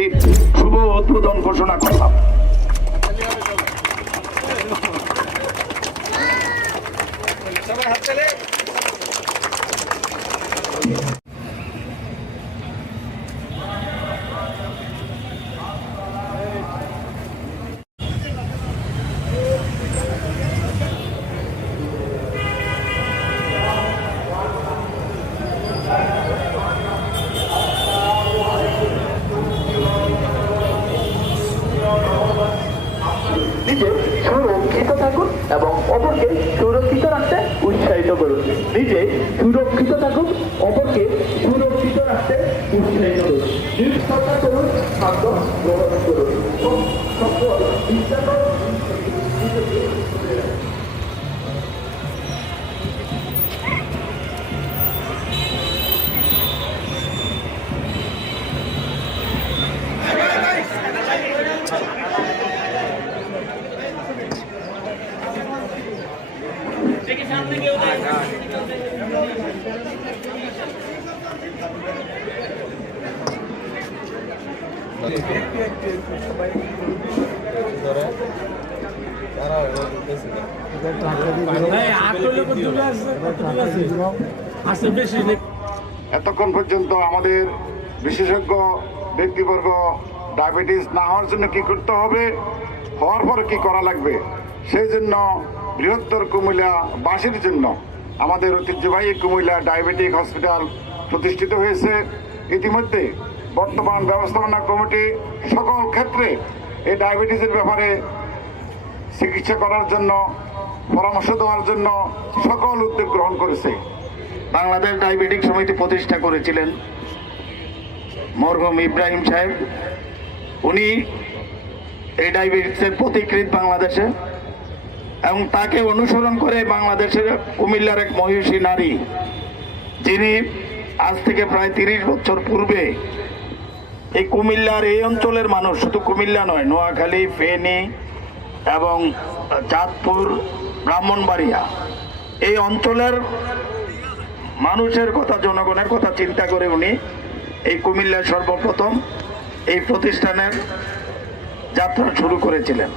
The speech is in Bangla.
হাসপাতালটির শুভ উদ্বোধন ঘোষণা করলাম। নিজে সুরক্ষিত থাকুন এবং অপরকে সুরক্ষিত রাখতে উৎসাহিত করুন। নিজে সুরক্ষিত থাকুন, অপরকে সুরক্ষিত রাখতে উৎসাহিত করুন। নিষ্ঠতা করুন, খাদ্য গ্রহণ করুন। সকল এতক্ষণ পর্যন্ত আমাদের বিশেষজ্ঞ ব্যক্তিবর্গ ডায়াবেটিস না হওয়ার জন্য কি করতে হবে, হওয়ার পরে কি করা লাগবে, সেই জন্য বৃহত্তর কুমিল্লাবাসীর জন্য আমাদের ঐতিহ্যবাহী কুমিল্লা ডায়াবেটিক হসপিটাল প্রতিষ্ঠিত হয়েছে। ইতিমধ্যে বর্তমান ব্যবস্থাপনা কমিটি সকল ক্ষেত্রে এই ডায়াবেটিসের ব্যাপারে চিকিৎসা করার জন্য, পরামর্শ দেওয়ার জন্য সকল উদ্যোগ গ্রহণ করেছে। বাংলাদেশ ডায়াবেটিক সমিতি প্রতিষ্ঠা করেছিলেন মরহুম ইব্রাহিম সাহেব। উনি এই ডায়াবেটিসের পথিকৃৎ বাংলাদেশে, এবং তাকে অনুসরণ করে বাংলাদেশের কুমিল্লার এক মহিষী নারী, যিনি আজ থেকে প্রায় 30 বছর পূর্বে এই কুমিল্লার এই অঞ্চলের মানুষ, শুধু কুমিল্লা নয়, নোয়াখালী, ফেনী এবং চাঁদপুর, ব্রাহ্মণবাড়িয়া, এই অঞ্চলের মানুষের কথা, জনগণের কথা চিন্তা করে উনি এই কুমিল্লায় সর্বপ্রথম এই প্রতিষ্ঠানের যাত্রা শুরু করেছিলেন।